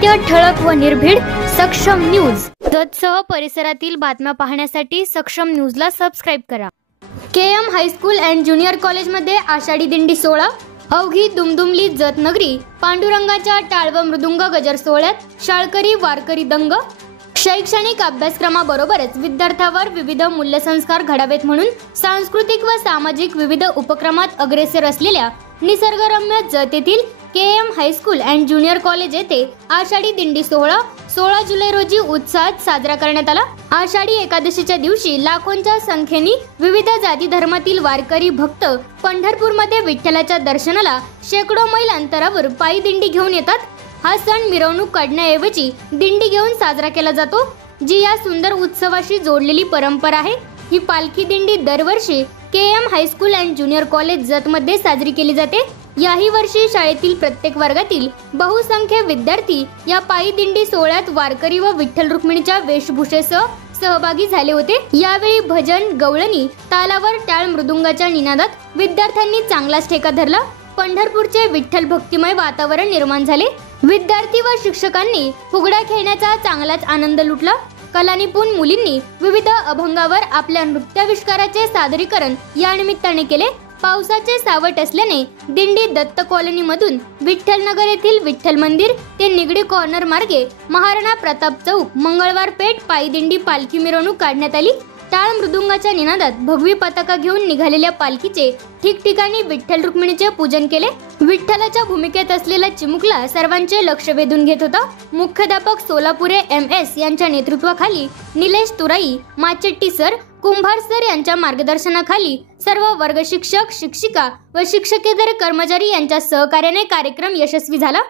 सत्य, ठळक व निर्भीड सक्षम न्यूज. जतसह परिसरातील बातम्या पाहण्यासाठी सक्षम न्यूजला सबस्क्राइब करा. केएम हायस्कूल अँड ज्युनियर कॉलेजमध्ये आषाढी दिंडी सोहळा. अवघी दुमदुमली जत नगरी. पांडुरंगाच्या टाळ व मृदुंग गजर सोहळ्यात शाळकरी वारकरी दंग. शैक्षणिक अभ्यासक्रमाबरोबरच विद्यार्थ्यावर विविध मूल्यसंस्कार घडावेत म्हणून सांस्कृतिक व सामाजिक विविध उपक्रमात अग्रेसर असलेल्या निसर्गरम्य जत येथील KM high school and junior college येथे आषाढी दिंडी सोहळा 16 जुलै रोजी उत्साहात साजरा करण्यात आला. आषाढी एकादशीच्या दिवशी लाखोंच्या संख्येने विविध जाती धर्मातील वारकरी भक्त पंढरपूरमध्ये विठ्ठलाच्या दर्शनाला शेकडो मैल अंतरावर पायी दिंडी घेऊन येतात. हा सण मिरवणूक काढण्याऐवजी दिंडी घेऊन साजरा केला जातो, जी या सुंदर उत्सवाशी जोडलेली परंपरा आहे. ही पालखी दिंडी दरवर्षी KM high school and junior college जतमध्ये साजरी केली जाते. याही वर्षी शाळेतील प्रत्येक वर्गातील बहुसंख्य विद्यार्थी या पायी दिंडी सोहळ्यात वारकरी व विठ्ठल रुक्मिणीच्या वेशभूषेसह सहभागी झाले होते. यावेळी भजन, गवळणी, तालावर टाळ मृदुंगाच्या निनादात विद्यार्थ्यांनी चांगलाच ठेका धरला. पंढरपूरचे विठ्ठल भक्तिमय वातावरण निर्माण झाले. विद्यार्थी व शिक्षकांनी फुगड्या खेळण्याचा चांगलाच आनंद लुटला. कलानिपुण मुलींनी विविध अभंगावर आपल्या नृत्याविष्काराचे सादरीकरण या निमित्ताने केले. पावसाचे सावट असल्याने दिंडी दत्त कॉलनी मधून विठ्ठल नगर येथील विठ्ठल मंदिर ते निगडी कॉर्नर मार्गे महाराणा प्रताप चौक, मंगळवार पेठ पायी दिंडी पालखी मिरवणूक काढण्यात आली. टाळ मृदुंगाच्या निनादात भगवी पताका घेऊन निघालेल्या पालखीचे ठिकठिकाणी विठ्ठल रुक्मिणीचे पूजन केले. विठ्ठलाच्या भूमिकेत असलेला चिमुकला सर्वांचे लक्ष वेधून घेत होता. मुख्याध्यापक सोलापुरे MS यांच्या नेतृत्वाखाली निलेश तुराई, माचेट्टी सर, कुंभार सर यांच्या मार्गदर्शनाखाली सर्व वर्ग शिक्षक, शिक्षिका व शिक्षकेतर कर्मचारी यांच्या सहकार्याने कार्यक्रम यशस्वी झाला.